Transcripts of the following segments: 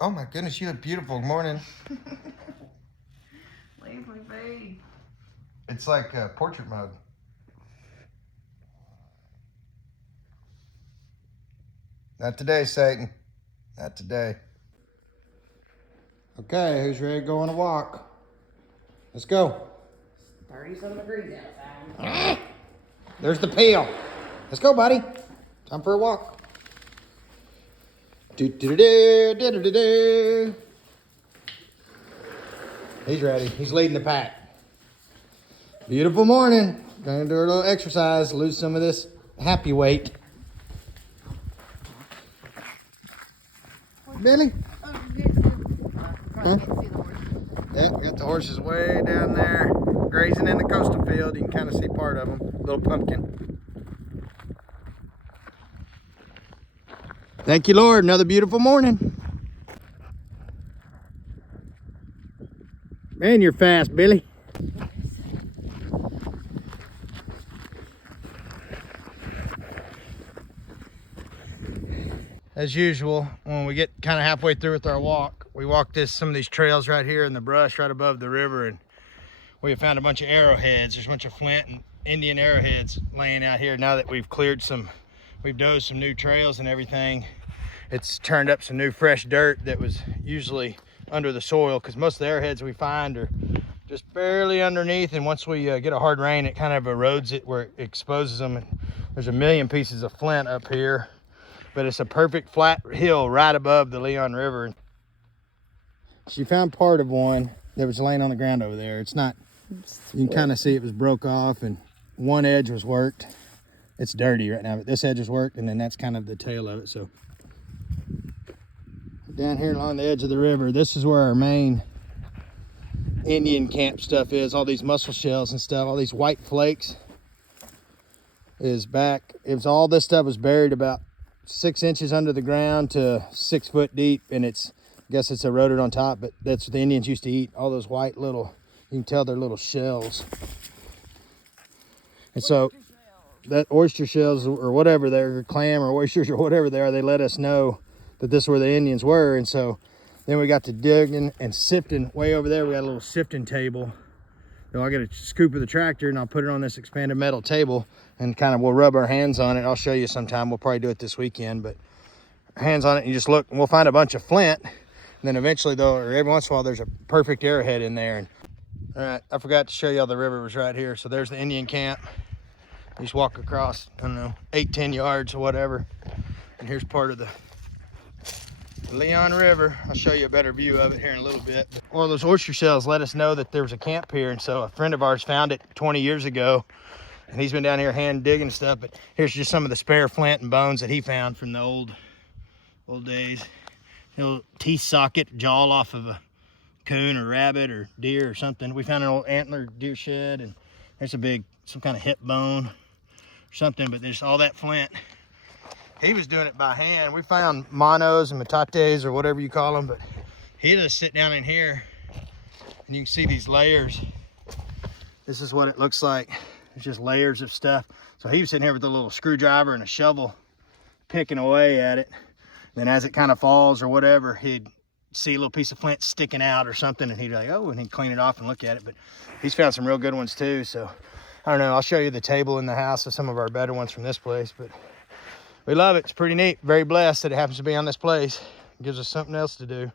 Oh my goodness, you look beautiful. Good morning. Leave me be. It's like portrait mode. Not today, Satan. Not today. Okay, who's ready to go on a walk? Let's go. 30-some degrees outside. There's the peel. Let's go, buddy. Time for a walk. Do-do-do-do-do-do-do. He's ready. He's leading the pack. Beautiful morning. Gonna do a little exercise, lose some of this happy weight. Billy? Huh? Yeah, we got the horses way down there grazing in the coastal field. You can kind of see part of them. Little pumpkin. Thank you, Lord. Another beautiful morning. Man, you're fast, Billy. As usual, when we get kind of halfway through with our walk, we walk some of these trails right here in the brush right above the river, and we have found a bunch of arrowheads. There's a bunch of flint and Indian arrowheads laying out here. Now that we've we've dozed some new trails and everything, it's turned up some new fresh dirt that was usually under the soil, because most of the arrowheads we find are just barely underneath, and once we get a hard rain, it kind of erodes it where it exposes them. And there's a million pieces of flint up here, but it's a perfect flat hill right above the Leon River. She found part of one that was laying on the ground over there. It's not, you can kind of see it was broke off, and one edge was worked. It's dirty right now, but this edge was worked, and then that's kind of the tail of it. So down here along the edge of the river, this is where our main Indian camp stuff is. All these mussel shells and stuff, all these white flakes is back. It was all this stuff was buried about 6 inches under the ground to 6 foot deep, and I guess it's eroded on top, but that's what the Indians used to eat. All those white little, you can tell they're little shells. And so that oyster shells or whatever they're, clam or oysters or whatever they are, they let us know that this is where the Indians were. And so then we got to digging and sifting way over there. We got a little sifting table. So I got a scoop of the tractor, and I'll put it on this expanded metal table, and kind of we'll rub our hands on it. I'll show you sometime. We'll probably do it this weekend, but hands on it, and you just look, and we'll find a bunch of flint. And then eventually, though, or every once in a while, there's a perfect arrowhead in there. And all right, I forgot to show y'all the river was right here. So there's the Indian camp. You just walk across, I don't know, 8-10 yards or whatever. And here's part of the Leon River. I'll show you a better view of it here in a little bit. Well, those oyster shells let us know that there was a camp here, and so a friend of ours found it 20 years ago, and he's been down here hand digging stuff. But here's just some of the spare flint and bones that he found from the old days. A little teeth socket, jaw off of a coon or rabbit or deer or something. We found an old antler deer shed, and there's some kind of hip bone or something, but there's all that flint. He was doing it by hand. We found monos and metates or whatever you call them, but he just sit down in here, and you can see these layers. This is what it looks like. It's just layers of stuff. So he was sitting here with a little screwdriver and a shovel picking away at it. Then as it kind of falls or whatever, he'd see a little piece of flint sticking out or something, and he'd be like, oh, and he'd clean it off and look at it. But he's found some real good ones too. So I don't know, I'll show you the table in the house of some of our better ones from this place, but we love it. It's pretty neat. Very blessed that it happens to be on this place. It gives us something else to do.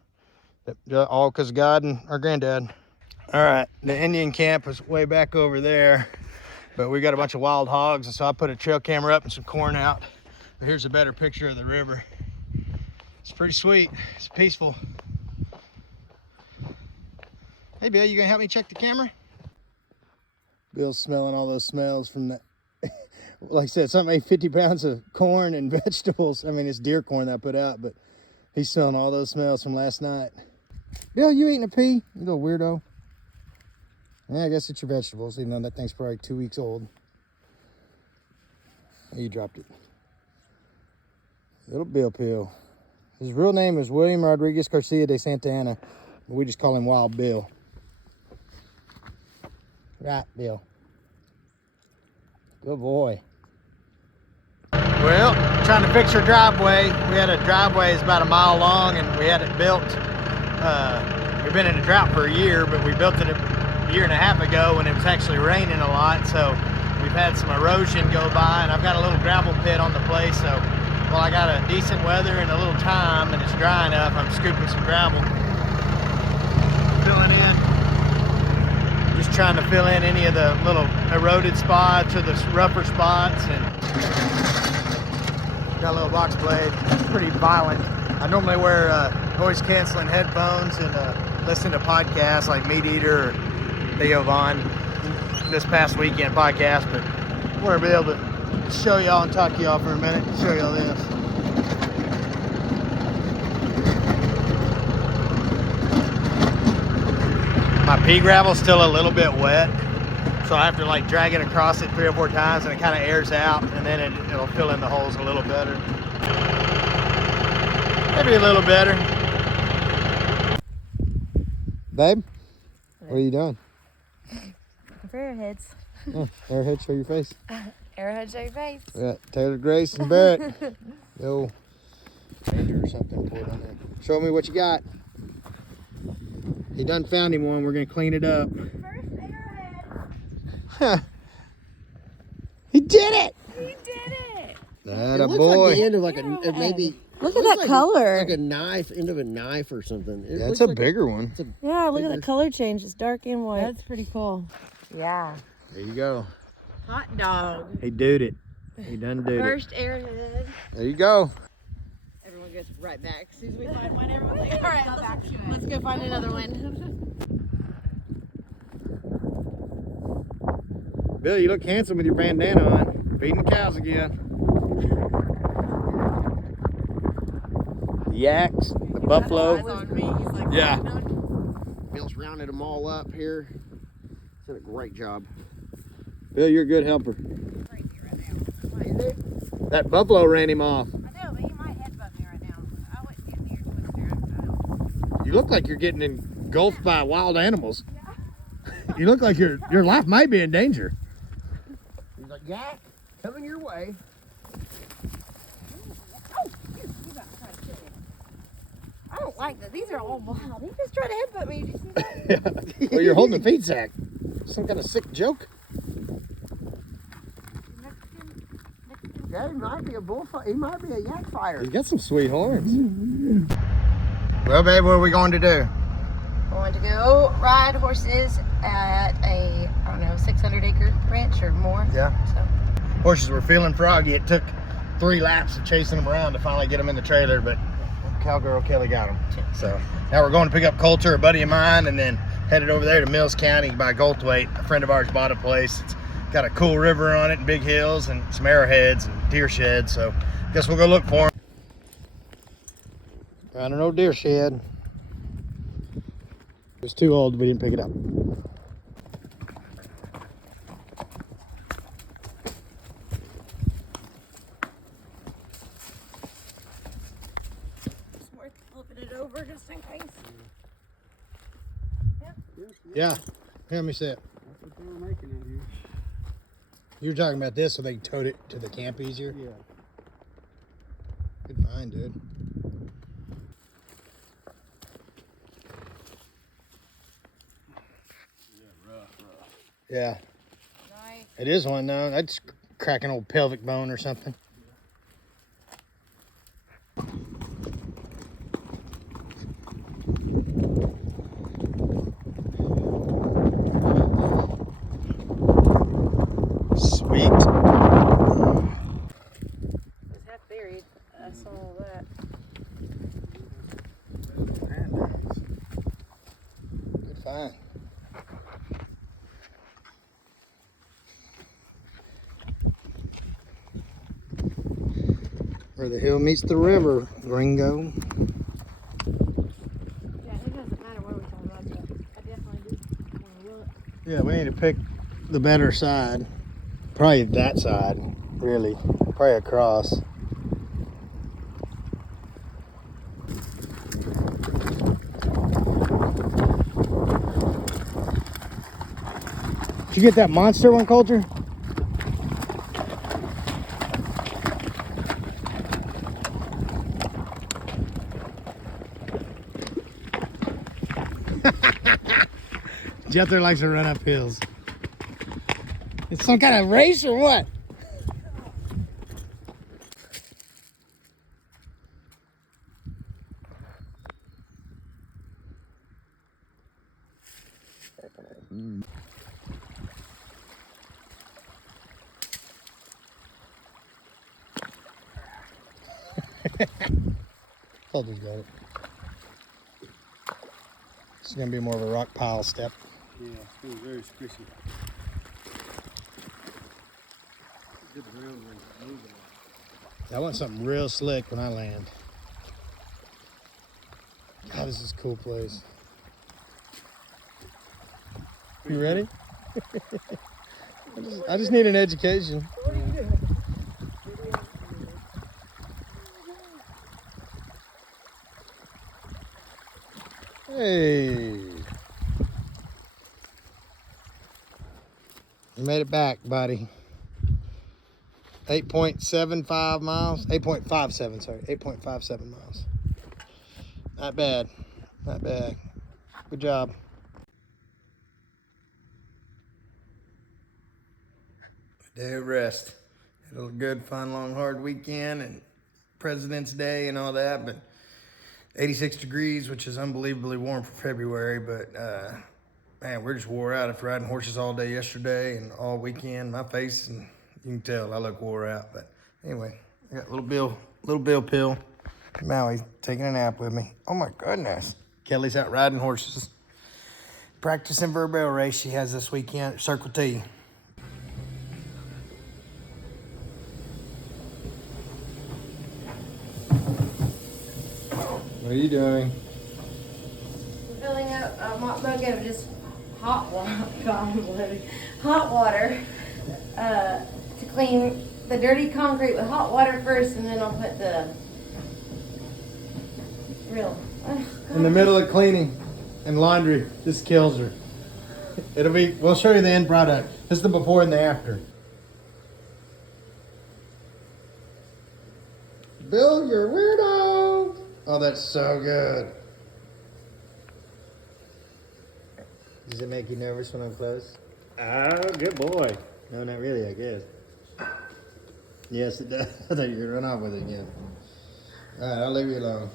All because of God and our granddad. All right, the Indian camp was way back over there, but we got a bunch of wild hogs, and so I put a trail camera up and some corn out. But here's a better picture of the river. It's pretty sweet. It's peaceful. Hey, Bill, you gonna help me check the camera? Bill's smelling all those smells from that. Like I said, something ate 50 pounds of corn and vegetables. I mean, it's deer corn that I put out, but he's smelling all those smells from last night. Bill, you eating a pea? You little weirdo. Yeah, I guess it's your vegetables, even though that thing's probably 2 weeks old. Oh, you dropped it. Little Bill Peel. His real name is William Rodriguez Garcia de Santa Ana. But we just call him Wild Bill. Right, Bill. Good boy. Well, trying to fix our driveway. We had a driveway is about a mile long, and we had it built. We've been in a drought for a year, but we built it a year and a half ago when it was actually raining a lot. So we've had some erosion go by, and I've got a little gravel pit on the place. So while I got a decent weather and a little time, and it's dry enough, I'm scooping some gravel, filling in. Just trying to fill in any of the little eroded spots or the rougher spots, and got a little box blade. It's pretty violent. I normally wear noise canceling headphones and listen to podcasts like Meat Eater or Theo Vaughn this past weekend podcast, but I want to be able to show y'all and talk to y'all for a minute, show y'all this. My pea gravel's still a little bit wet, so I have to like drag it across it 3 or 4 times, and it kind of airs out, and then it'll fill in the holes a little better. Maybe a little better. Babe, what are you doing? Looking for arrowheads. Oh, Arrowhead, show your face. Arrowhead, show your face. We got Taylor, Grace, and Barrett. Yo, Ranger or something for it on there. Show me what you got. He done found him one. We're gonna clean it up. First arrowhead. Huh. He did it! He did it. That It a looks boy. like the end of like a maybe. Look it at looks that like color. like a knife, end of a knife or something. It That's looks a like bigger one. it's a Yeah, look at bigger- the color change. It's dark and white. That's pretty cool. Yeah. There you go. Hot dog. He did it. He done did it. First arrowhead. There you go. Everyone goes right back. As soon as we find one, everyone's like, all right, let's go find another one. Bill, you look handsome with your bandana on. Feeding the cows again. The yaks, the buffalo. Yeah. Bill's rounded them all up here. Did a great job. Bill, you're a good helper. That buffalo ran him off. I know, but he might headbutt me right now. I wouldn't get near twister. You look like you're getting engulfed by wild animals. You look like your life might be in danger. He's like, yak, coming your way. I don't like that. These are all wild. He just tried to headbutt me. Did you see that? Well, you're holding a feed sack. Some kind of sick joke. Yeah, he might be a bullfighter. He might be a yak fighter. He's got some sweet horns. Well, babe, what are we going to do? Going to go ride horses at a, I don't know, 600-acre ranch or more. Yeah. So. Horses were feeling froggy. It took 3 laps of chasing them around to finally get them in the trailer, but cowgirl Kelly got them. So now we're going to pick up Coulter, a buddy of mine, and then headed over there to Mills County by Goldthwaite. A friend of ours bought a place. It's got a cool river on it and big hills and some arrowheads and deer sheds. So guess we'll go look for them. Found an old deer shed. It was too old, we didn't pick it up. It's worth flipping it over just in case. Yeah, let me see it. That's what they were making out here. You were talking about this so they can tote it to the camp easier? Yeah. Good find, dude. Yeah. Nice. It is one though. That's crack an old pelvic bone or something. Sweet. It's half buried. I saw that. Good find. Where the hill meets the river, gringo. Yeah, it doesn't matter where we talk about that. I definitely do want to look. Yeah, we need to pick the better side. Probably that side, really. Probably across. Did you get that monster one, Coulter? Jethro likes to run up hills. It's some kind of race or what? Calder's got it. It's gonna be more of a rock pile step. Yeah, it was very squishy. Good ground when it's moving. I want something real slick when I land. God, this is a cool place. You ready? I just need an education. Hey. You made it back, buddy. 8.75 miles. 8.57, sorry. 8.57 miles. Not bad. Not bad. Good job. Day of rest. Had a good, fun, long, hard weekend and President's Day and all that, but 86 degrees, which is unbelievably warm for February, but man, we're just wore out after riding horses all day yesterday and all weekend. My face, and you can tell I look wore out, but anyway, I got little Bill Pill. Maui's taking a nap with me. Oh my goodness. Kelly's out riding horses. Practicing for a barrel race she has this weekend at Circle T. What are you doing? I'm filling up a mop bucket of just hot water, hot water to clean the dirty concrete with hot water first, and then I'll put the real. In the middle of cleaning and laundry, this kills her. We'll show you the end product. This is the before and the after. Bill, you're a weirdo. Oh, that's so good. Does it make you nervous when I'm close? Oh, good boy. No, not really, I guess. Yes, it does. I thought you were going to run off with it again. All right, I'll leave you alone.